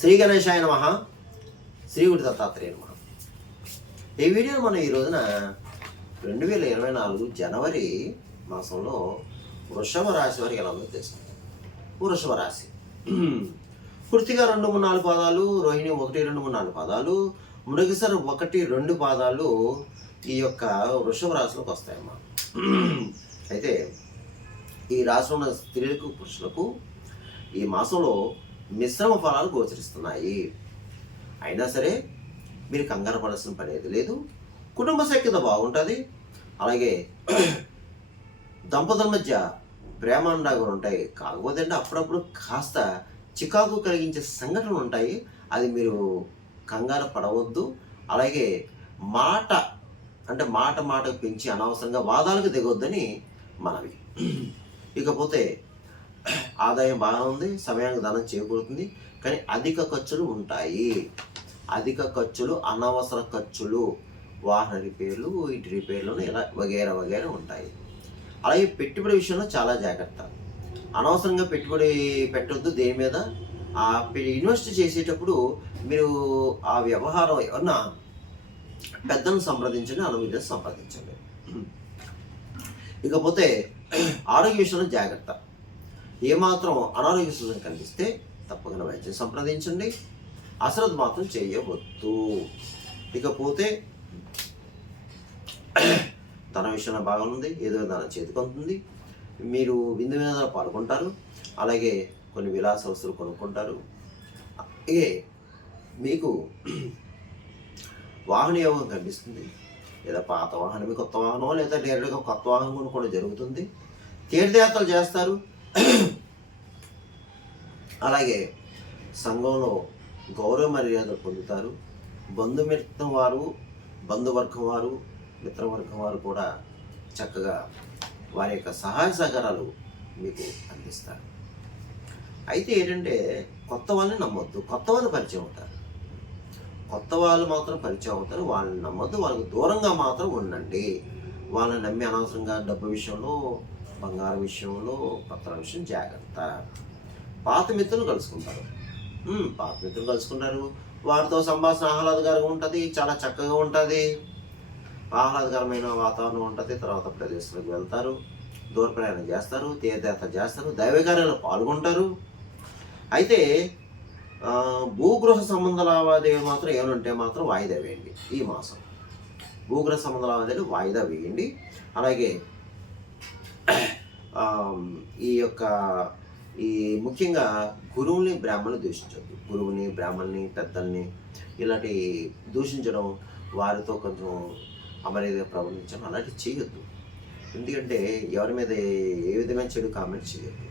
శ్రీ గణేశాయ నమః. శ్రీ గురు దత్తాత్రేయ నమః. ఈ వీడియోలో మనం ఈ రోజున 2024 జనవరి మాసంలో వృషభ రాశి వారికి ఎలా ఉందో తెలుసుకుంటాం. వృషభ రాశి కృతిక 2, 3, 4 పాదాలు, రోహిణి 1, 2, 3, 4 పాదాలు, మృగశిర 1, 2 పాదాలు ఈ యొక్క వృషభ రాశిలోకి వస్తాయమ్మా. అయితే ఈ రాశిలో ఉన్న స్త్రీలకు పురుషులకు ఈ మాసంలో మిశ్రమ ఫలాలు గోచరిస్తున్నాయి. అయినా సరే మీరు కంగారు పడాల్సిన పనేది లేదు. కుటుంబ సఖ్యత బాగుంటుంది. అలాగే దంపతుల మధ్య ప్రేమానురాగాలు ఉంటాయి. కాకపోతే అంటే అప్పుడప్పుడు కాస్త చికాకు కలిగించే సంఘటనలు ఉంటాయి. అది మీరు కంగారు పడవద్దు. అలాగే మాటకు పెంచి అనవసరంగా వాదాలకు దిగొద్దని మనవి. ఇకపోతే ఆదాయం బాగానే ఉంది, సమయానికి ధనం చేకూరుతుంది. కానీ అధిక ఖర్చులు ఉంటాయి. అధిక ఖర్చులు, అనవసర ఖర్చులు, వాహన రిపేర్లు, ఇంటి రిపేర్లు ఇలా వగేరా ఉంటాయి. అలాగే పెట్టుబడి విషయంలో చాలా జాగ్రత్త. అనవసరంగా పెట్టుబడి పెట్టొద్దు దేని మీద. ఇన్వెస్ట్ చేసేటప్పుడు మీరు ఆ వ్యవహారం ఎవరన్నా పెద్దలను సంప్రదించండి, అనుమతిని సంప్రదించండి. ఇకపోతే ఆరోగ్య విషయంలో జాగ్రత్త. ఏమాత్రం అనారోగ్య సూచన కనిపిస్తే తప్పకుండా వైద్యం సంప్రదించండి. అశ్రద్ధ మాత్రం చేయవద్దు. ఇకపోతే ధన విషయంలో బాగుంది. ఏదో ధనం చేతికొంటుంది. మీరు విందు వినోదాలు పాల్గొంటారు. అలాగే కొన్ని విలాస వస్తువులు కొనుక్కుంటారు. మీకు వాహన యోగం కనిపిస్తుంది. లేదా పాత వాహనమే కొత్త వాహనం, లేదా డైరెక్ట్గా కొత్త వాహనం కొనుక్కోవడం జరుగుతుంది. తీర్థయాత్రలు చేస్తారు. అలాగే సంఘంలో గౌరవ మర్యాదలు పొందుతారు. బంధువర్గం వారు, మిత్రవర్గం వారు కూడా చక్కగా వారి యొక్క సహాయ సహకారాలు మీకు అందిస్తారు. అయితే ఏంటంటే కొత్త వాళ్ళని నమ్మొద్దు. కొత్త వాళ్ళు పరిచయం అవుతారు. కొత్త వాళ్ళు మాత్రం పరిచయం అవుతారు. వాళ్ళని నమ్మొద్దు. వాళ్ళకు దూరంగా మాత్రం ఉండండి. వాళ్ళని నమ్మి అనవసరంగా డబ్బు విషయంలో, బంగారం విషయంలో, పత్రాల విషయం జాగ్రత్త. పాత మిత్రులు కలుసుకుంటారు. వారితో సంభాషణ ఆహ్లాదకరంగా ఉంటుంది. చాలా చక్కగా ఉంటుంది. ఆహ్లాదకరమైన వాతావరణం ఉంటుంది. తర్వాత ప్రదేశాలకు వెళ్తారు. దూర ప్రయాణం చేస్తారు. తీర్థయాత్ర చేస్తారు. దైవ కార్యాలు పాల్గొంటారు. అయితే భూగృహ సంబంధ లావాదేవీలు మాత్రం ఏమనుంటే మాత్రం వాయిదా వేయండి. ఈ మాసం భూగృహ సంబంధ లావాదేవీలు వాయిదా వేయండి. అలాగే ఈ ముఖ్యంగా గురువుని, బ్రాహ్మణుని దూషించద్దు. గురువుని, బ్రాహ్మణుని, పెద్దల్ని ఇలాంటి దూషించడం, వారితో కొంచెం అమర్యాదగా ప్రవర్తించడం అలాంటివి చేయొద్దు. ఎందుకంటే ఎవరి మీద ఏ విధమైన చెడు కామెంట్ చేయొద్దు.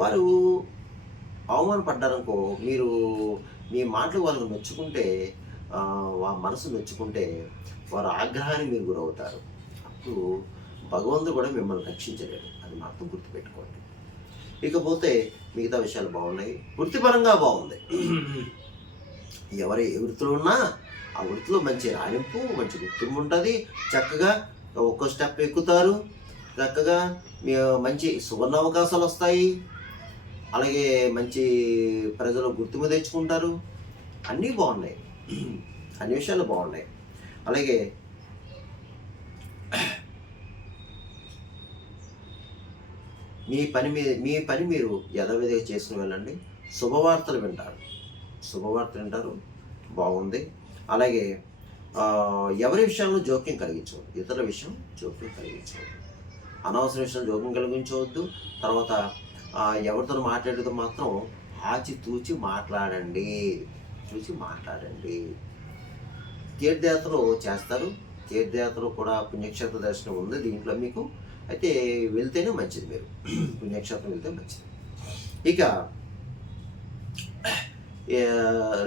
వారు అవమానపడ్డారనుకో, మీరు మీ మాటలు వాళ్ళకు నొచ్చుకుంటే, మనసు నొచ్చుకుంటే వారి ఆగ్రహానికి మీరు గురవుతారు. అప్పుడు భగవంతుడు కూడా మిమ్మల్ని రక్షించలేడు. అది మాత్రం గుర్తుపెట్టుకోండి. ఇకపోతే మిగతా విషయాలు బాగున్నాయి. వృత్తిపరంగా బాగుంది. ఎవరు ఏ వృత్తిలో ఉన్నా ఆ వృత్తిలో మంచి రాణింపు, మంచి గుర్తింపు ఉంటుంది. చక్కగా ఒక్కో స్టెప్ ఎక్కుతారు. చక్కగా మంచి సువర్ణ అవకాశాలు వస్తాయి. అలాగే మంచి ప్రజలు గుర్తింపు తెచ్చుకుంటారు. అన్నీ బాగున్నాయి. అన్ని విషయాలు బాగున్నాయి. అలాగే మీ పని మీరు యథావిధిగా చేసుకుని వెళ్ళండి. శుభవార్తలు వింటారు. బాగుంది. అలాగే ఎవరి విషయంలో జోక్యం కలిగించవద్దు. ఇతరుల విషయం జోక్యం కలిగించవద్దు. అనవసర విషయం జోక్యం కలిగించవద్దు. తర్వాత ఎవరితో మాట్లాడేదో మాత్రం ఆచితూచి మాట్లాడండి. తీర్థయాత్రలు చేస్తారు. తీర్థయాత్రలు కూడా పుణ్యక్షేత్ర దర్శనం ఉంది దీంట్లో మీకు. అయితే వెళ్తేనే మంచిది. మీరు పుణ్యక్షేత్రం వెళ్తే మంచిది. ఇక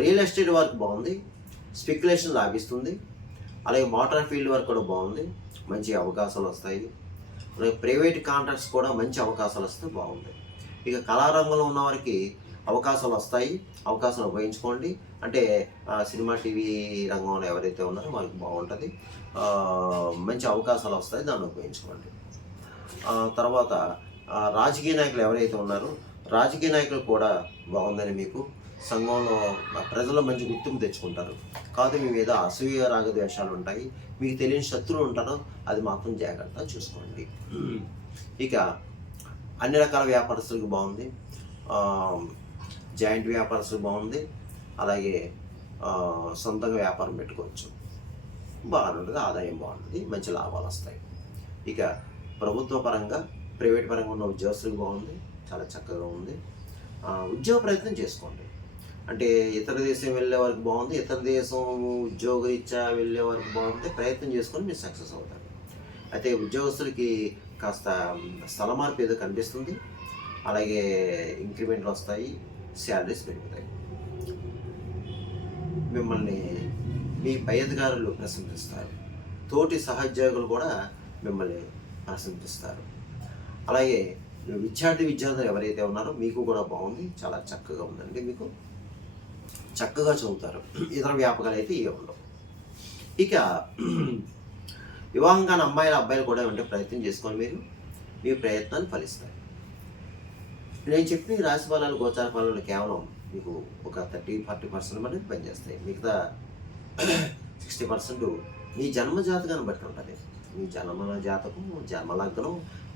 రియల్ ఎస్టేట్ వర్క్ బాగుంది. స్పెక్యులేషన్ లాభిస్తుంది. అలాగే మోటార్ ఫీల్డ్ వర్క్ కూడా బాగుంది. మంచి అవకాశాలు వస్తాయి. అలాగే ప్రైవేట్ కాంట్రాక్ట్స్ కూడా మంచి అవకాశాలు వస్తే బాగుంది. ఇక కళారంగంలో ఉన్న వారికి అవకాశాలు వస్తాయి. అవకాశాలు ఉపయోగించుకోండి. అంటే సినిమా, టీవీ రంగంలో ఎవరైతే ఉన్నారో వాళ్ళకి బాగుంటుంది. మంచి అవకాశాలు వస్తాయి. దాన్ని ఉపయోగించుకోండి. తర్వాత రాజకీయ నాయకులు ఎవరైతే ఉన్నారో రాజకీయ నాయకులు కూడా బాగుందని మీకు సంఘంలో ప్రజల్లో మంచి గుర్తింపు తెచ్చుకుంటారు. కాదు మీ మీద అసూయ రాగద్వేషాలు ఉంటాయి, మీకు తెలియని శత్రువులు ఉంటారో అది మాత్రం జాగ్రత్తగా చూసుకోండి. ఇక అన్ని రకాల వ్యాపారస్తులకు బాగుంది, జాయింట్ వ్యాపారస్తులకు బాగుంది, అలాగే సొంతంగా వ్యాపారం పెట్టుకోవచ్చు, బాగానే ఉంటుంది, ఆదాయం బాగుంటుంది, మంచి లాభాలు వస్తాయి. ఇక ప్రభుత్వ పరంగా ప్రైవేట్ పరంగా ఉన్న ఉద్యోగస్తులకు బాగుంది, చాలా చక్కగా ఉంది. ఉద్యోగ ప్రయత్నం చేసుకోండి. అంటే ఇతర దేశం వెళ్ళే వరకు బాగుంది, ఇతర దేశం ఉద్యోగరీత్యా వెళ్ళే వరకు బాగుంది, ప్రయత్నం చేసుకొని మీరు సక్సెస్ అవుతారు. అయితే ఉద్యోగస్తులకి కాస్త స్థల మార్పు ఏదో కనిపిస్తుంది, అలాగే ఇంక్రిమెంట్లు వస్తాయి, శాలరీస్ పెరుగుతాయి. మిమ్మల్ని మీ పై అధికారులు ప్రశంసిస్తారు, తోటి సహోద్యోగులు కూడా మిమ్మల్ని ప్రశంసిస్తారు. అలాగే విద్యార్థులు ఎవరైతే ఉన్నారో మీకు కూడా బాగుంది, చాలా చక్కగా ఉందండి, మీకు చక్కగా చదువుతారు. ఇతర వ్యాపకాలు అయితే ఇవే ఉండవు. ఇక వివాహం కాని అబ్బాయిలు కూడా ఉంటే ప్రయత్నం చేసుకొని మీరు మీ ప్రయత్నాలు ఫలిస్తాయి. నేను చెప్పిన ఈ రాశి ఫలాలు గోచార ఫలాలు కేవలం మీకు ఒక 30-40% మటుకు పనిచేస్తాయి. మిగతా 60% మీ జన్మ జాతకాన్ని బట్టి ఉంటుంది. మీ జన్మ జాతకం, జన్మలగ్నం,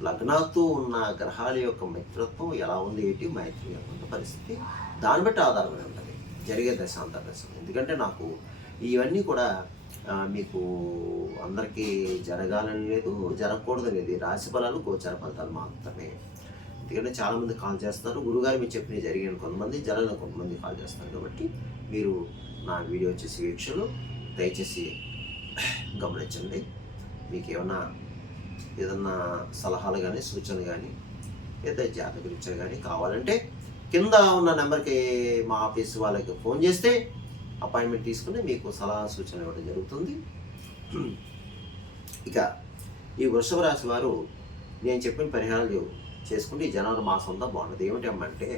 లగ్నాతో ఉన్న గ్రహాల యొక్క మిత్రత్వం ఎలా ఉంది, ఏంటి మైత్రి యొక్క పరిస్థితి, దాన్ని బట్టి ఆధారపడి ఉంటుంది జరిగే దశాంతర దశం. ఎందుకంటే నాకు ఇవన్నీ కూడా మీకు అందరికీ జరగాలని లేదు, జరగకూడదు లేదు, రాశి ఫలాలు గోచార ఫలితాలు మాత్రమే. ఎందుకంటే చాలామంది కాల్ చేస్తారు, గురుగారు మీరు చెప్పినవి జరిగిన కొంతమంది, జరగని కొంతమంది కాల్ చేస్తారు. కాబట్టి మీరు నా వీడియో వచ్చేసి వీక్షలు దయచేసి గమనించండి. మీకు ఏదన్నా సలహాలు కానీ సూచనలు కానీ లేదా జాతక రీత్యా కానీ కావాలంటే కింద ఉన్న నెంబర్కి మా ఆఫీస్ వాళ్ళకి ఫోన్ చేస్తే అపాయింట్మెంట్ తీసుకుని మీకు సలహా సూచన ఇవ్వడం జరుగుతుంది. ఇక ఈ వృషభ రాశి వారు నేను చెప్పిన పరిహారాలు చేసుకుంటే ఈ జనవరి మాసం అంతా బాగుంటుంది. ఏమిటమ్మంటే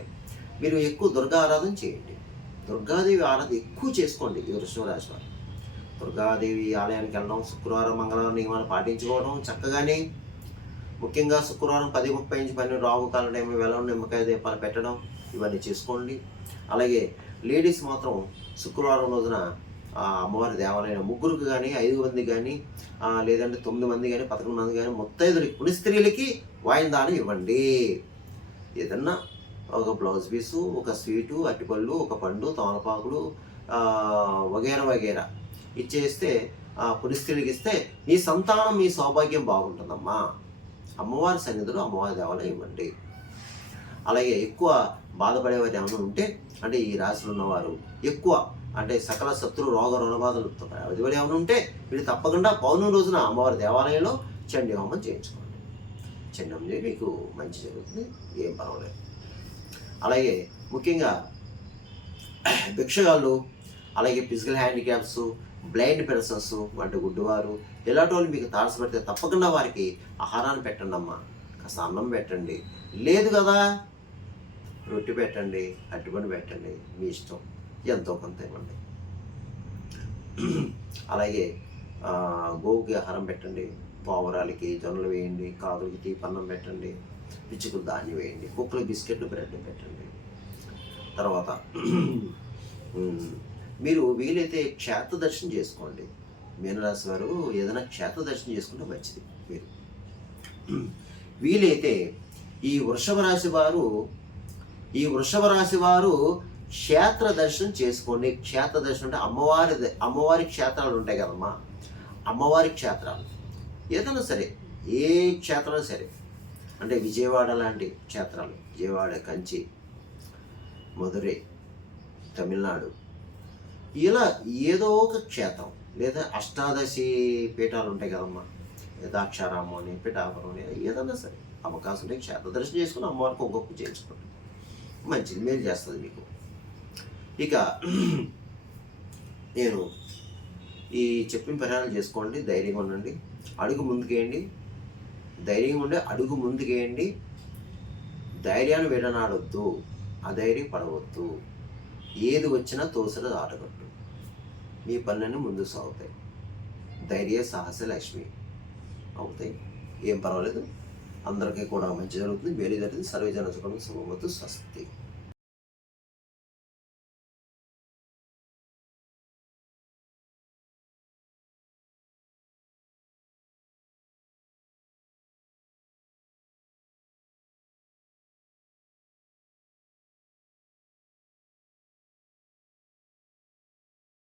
మీరు ఎక్కువ దుర్గా ఆరాధన చేయండి, దుర్గాదేవి ఆరాధన ఎక్కువ చేసుకోండి. ఈ వృషభ రాశి వారు దుర్గాదేవి ఆలయానికి వెళ్ళడం, శుక్రవారం మంగళవారం నియమాలు పాటించుకోవడం చక్కగానే. ముఖ్యంగా శుక్రవారం 10:30 నుంచి 12 రాహుకాల టైంలో వెళ్ళడం, నిమ్మకాయ దీపాలు పెట్టడం, ఇవన్నీ చేసుకోండి. అలాగే లేడీస్ మాత్రం శుక్రవారం రోజున అమ్మవారి దేవాలయం 3 కానీ 5 మంది కానీ లేదంటే 9 మంది కానీ 11 మంది కానీ ముత్తైదులకి పునిస్త్రీలకి వాయిదానం ఇవ్వండి. ఏదన్నా ఒక బ్లౌజ్ పీసు, ఒక స్వీటు, అరటిపళ్ళు, ఒక పండు, తమలపాకులు వగేరా వగేరా ఇచ్చేస్తే పునిస్త్రీలకి ఇస్తే మీ సంతానం, మీ సౌభాగ్యం బాగుంటుందమ్మా. అమ్మవారి సన్నిధిలో అమ్మవారి దేవాలయం ఇవ్వండి. అలాగే ఎక్కువ బాధపడేవారు ఏమైనా ఉంటే, అంటే ఈ రాశిలో ఉన్నవారు ఎక్కువ అంటే సకల శత్రు రోగ రుణబాధలతో అవధిపడి ఏమైనా ఉంటే మీరు తప్పకుండా పౌర్ణమి రోజున అమ్మవారి దేవాలయంలో చండీ హోమం చేయించుకోండి. చండీ హోమం చేసి మీకు మంచి జరుగుతుంది, ఏం పర్వాలేదు. అలాగే ముఖ్యంగా భిక్షగాళ్ళు, అలాగే ఫిజికల్ హ్యాండిక్యాప్స్, బ్లైండ్ పర్సన్స్ వంటి గుడ్డివారు ఇలాంటి వాళ్ళు మీకు తారసపడితే తప్పకుండా వారికి ఆహారాన్ని పెట్టండి అమ్మా. కాస్త అన్నం పెట్టండి, లేదు కదా రొట్టె పెట్టండి, అరటిపండు పెట్టండి, మీ ఇష్టం, ఎంతో కొంత ఇవ్వండి. అలాగే గోవుకి ఆహారం పెట్టండి, పావురాలకి జొన్నలు వేయండి, కాకులకి తీపన్నం పెట్టండి, పిచ్చుకలు ధాన్యం వేయండి, కుక్కలు బిస్కెట్లు బ్రెడ్ పెట్టండి. తర్వాత మీరు వీలైతే క్షేత్ర దర్శనం చేసుకోండి. మీనరాశి వారు ఏదైనా క్షేత్ర దర్శనం చేసుకుంటే మంచిది. మీరు వీలైతే ఈ వృషభ రాశి వారు క్షేత్ర దర్శనం చేసుకోండి. క్షేత్ర దర్శనం అంటే అమ్మవారి క్షేత్రాలు ఉంటాయి కదమ్మా, అమ్మవారి క్షేత్రాలు ఏదైనా సరే, ఏ క్షేత్రం సరే, అంటే విజయవాడ లాంటి క్షేత్రాలు, విజయవాడ, కంచి, మధురై, తమిళనాడు, ఇలా ఏదో ఒక క్షేత్రం, లేదా అష్టాదశి పీఠాలు ఉంటాయి కదమ్మా, దాక్షారామం అని, పిఠాపురం అని, ఏదన్నా సరే అవకాశం ఉంటే క్షేత్ర దర్శనం చేసుకుని అమ్మవారికి ఒక గొప్ప చేయించుకోండి, మంచిది, మేలు చేస్తుంది మీకు. ఇక నేను ఈ చెప్పిన పరిహారాలు చేసుకోండి, ధైర్యంగా ఉండండి, అడుగు ముందుకేయండి, ధైర్యంగా ఉండే అడుగు ముందుకేయండి, ధైర్యాన్ని విడనాడొద్దు, అధైర్యం పడవద్దు, ఏది వచ్చినా తోసర ఆటగట్టు, మీ పనులన్నీ ముందుకు సాగుతాయి, ధైర్య సాహస లక్ష్మి అవుతాయి, ఏం పర్వాలేదు, అందరికీ కూడా మంచి జరుగుతుంది, మేలు జరుగుతుంది. సర్వజన సుఖం శుభమస్తు, స్వస్తి.